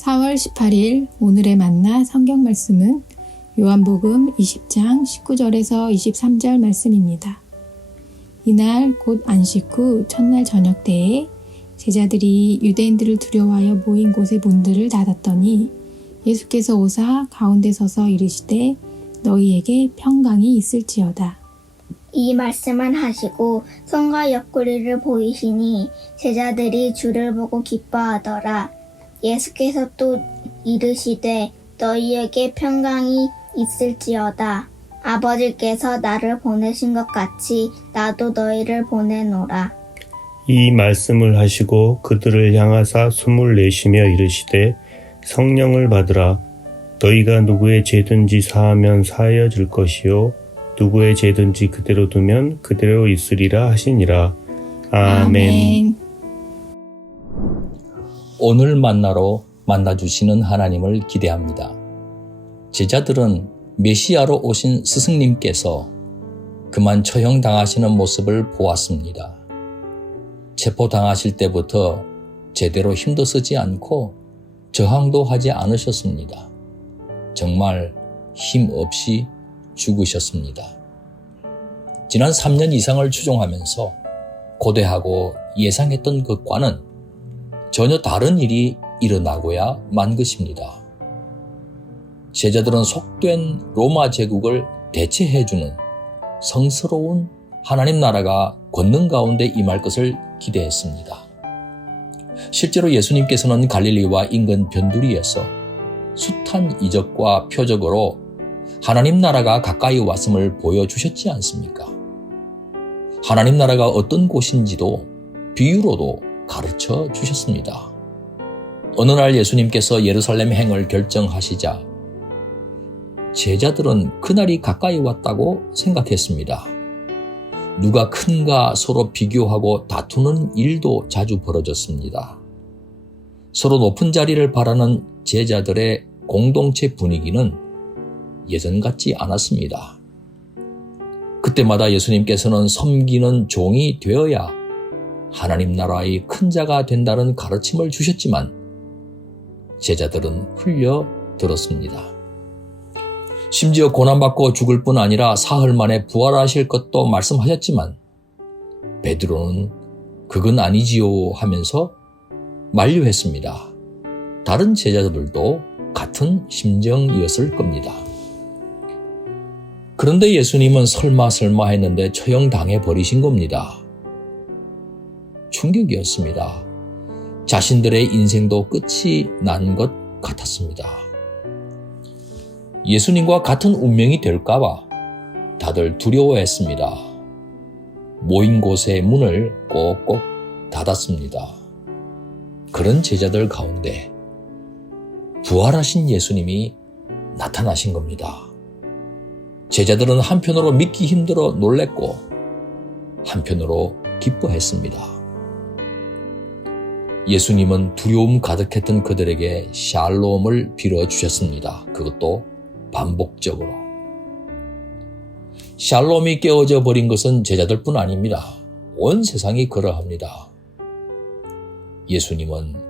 4월 18일 오늘의 만나 성경 말씀은 요한복음 20장 19절에서 23절 말씀입니다. 이날 곧 안식 후 첫날 저녁 때에 제자들이 유대인들을 두려워하여 모인 곳의 문들을 닫았더니 예수께서 오사 가운데 서서 이르시되 너희에게 평강이 있을지어다. 이 말씀을 하시고 손과 옆구리를 보이시니 제자들이 주를 보고 기뻐하더라. 예수께서 또 이르시되 너희에게 평강이 있을지어다. 아버지께서 나를 보내신 것 같이 나도 너희를 보내노라. 이 말씀을 하시고 그들을 향하사 숨을 내쉬며 이르시되 성령을 받으라. 너희가 누구의 죄든지 사하면 사하여질 것이요 누구의 죄든지 그대로 두면 그대로 있으리라 하시니라. 아멘. 오늘 만나로 만나주시는 하나님을 기대합니다. 제자들은 메시아로 오신 스승님께서 그만 처형당하시는 모습을 보았습니다. 체포당하실 때부터 제대로 힘도 쓰지 않고 저항도 하지 않으셨습니다. 정말 힘없이 죽으셨습니다. 지난 3년 이상을 추종하면서 고대하고 예상했던 것과는 전혀 다른 일이 일어나고야 만 것입니다. 제자들은 속된 로마 제국을 대체해주는 성스러운 하나님 나라가 권능 가운데 임할 것을 기대했습니다. 실제로 예수님께서는 갈릴리와 인근 변두리에서 숱한 이적과 표적으로 하나님 나라가 가까이 왔음을 보여주셨지 않습니까? 하나님 나라가 어떤 곳인지도 비유로도 가르쳐 주셨습니다. 어느 날 예수님께서 예루살렘 행을 결정하시자 제자들은 그날이 가까이 왔다고 생각했습니다. 누가 큰가 서로 비교하고 다투는 일도 자주 벌어졌습니다. 서로 높은 자리를 바라는 제자들의 공동체 분위기는 예전 같지 않았습니다. 그때마다 예수님께서는 섬기는 종이 되어야 하나님 나라의 큰 자가 된다는 가르침을 주셨지만 제자들은 흘려 들었습니다. 심지어 고난받고 죽을 뿐 아니라 사흘 만에 부활하실 것도 말씀하셨지만 베드로는 그건 아니지요 하면서 만류했습니다. 다른 제자들도 같은 심정이었을 겁니다. 그런데 예수님은 설마 했는데 처형당해 버리신 겁니다. 충격이었습니다. 자신들의 인생도 끝이 난 것 같았습니다. 예수님과 같은 운명이 될까봐 다들 두려워했습니다. 모인 곳의 문을 꼭꼭 닫았습니다. 그런 제자들 가운데 부활하신 예수님이 나타나신 겁니다. 제자들은 한편으로 믿기 힘들어 놀랬고 한편으로 기뻐했습니다. 예수님은 두려움 가득했던 그들에게 샬롬을 빌어주셨습니다. 그것도 반복적으로. 샬롬이 깨어져 버린 것은 제자들뿐 아닙니다. 온 세상이 그러합니다. 예수님은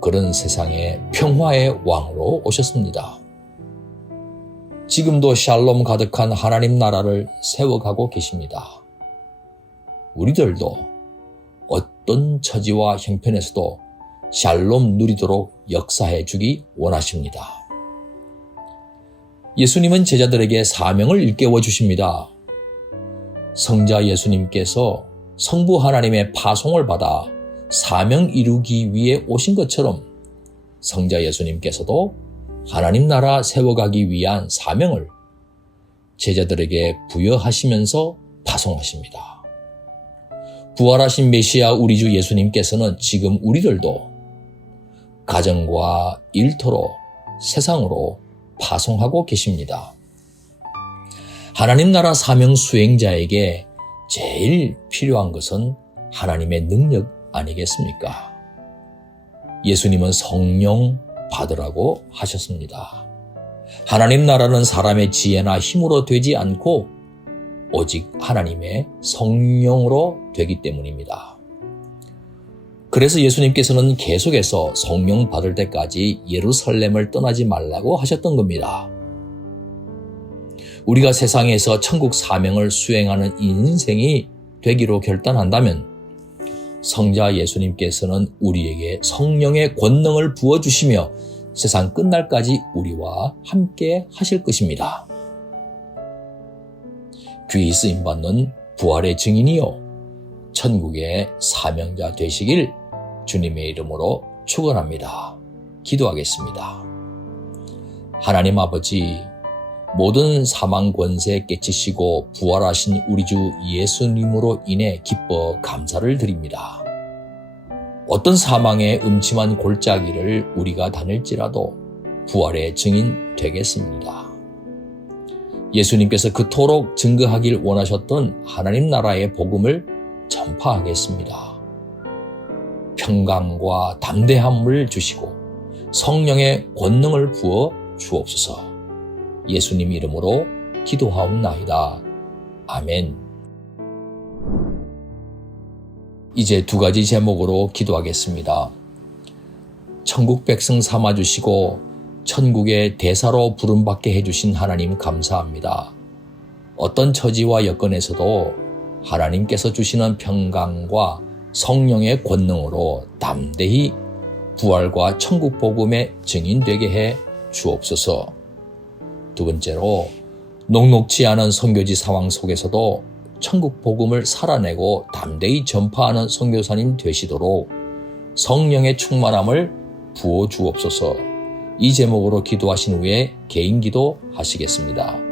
그런 세상의 평화의 왕으로 오셨습니다. 지금도 샬롬 가득한 하나님 나라를 세워가고 계십니다. 우리들도 어떤 처지와 형편에서도 샬롬 누리도록 역사해 주기 원하십니다. 예수님은 제자들에게 사명을 일깨워 주십니다. 성자 예수님께서 성부 하나님의 파송을 받아 사명 이루기 위해 오신 것처럼 성자 예수님께서도 하나님 나라 세워가기 위한 사명을 제자들에게 부여하시면서 파송하십니다. 부활하신 메시아 우리 주 예수님께서는 지금 우리들도 가정과 일터로 세상으로 파송하고 계십니다. 하나님 나라 사명 수행자에게 제일 필요한 것은 하나님의 능력 아니겠습니까? 예수님은 성령 받으라고 하셨습니다. 하나님 나라는 사람의 지혜나 힘으로 되지 않고 오직 하나님의 성령으로 되기 때문입니다. 그래서 예수님께서는 계속해서 성령 받을 때까지 예루살렘을 떠나지 말라고 하셨던 겁니다. 우리가 세상에서 천국 사명을 수행하는 인생이 되기로 결단한다면 성자 예수님께서는 우리에게 성령의 권능을 부어주시며 세상 끝날까지 우리와 함께 하실 것입니다. 귀히 쓰임받는 부활의 증인이요 천국의 사명자 되시길 주님의 이름으로 축원합니다. 기도하겠습니다. 하나님 아버지, 모든 사망 권세 깨치시고 부활하신 우리 주 예수님으로 인해 기뻐 감사를 드립니다. 어떤 사망의 음침한 골짜기를 우리가 다닐지라도 부활의 증인 되겠습니다. 예수님께서 그토록 증거하길 원하셨던 하나님 나라의 복음을 전파하겠습니다. 평강과 담대함을 주시고 성령의 권능을 부어 주옵소서. 예수님 이름으로 기도하옵나이다. 아멘. 이제 두 가지 제목으로 기도하겠습니다. 천국 백성 삼아주시고 천국의 대사로 부름받게 해주신 하나님 감사합니다. 어떤 처지와 여건에서도 하나님께서 주시는 평강과 성령의 권능으로 담대히 부활과 천국 복음의 증인되게 해 주옵소서. 두 번째로 녹록지 않은 선교지 상황 속에서도 천국 복음을 살아내고 담대히 전파하는 선교사님 되시도록 성령의 충만함을 부어 주옵소서. 이 제목으로 기도하신 후에 개인 기도 하시겠습니다.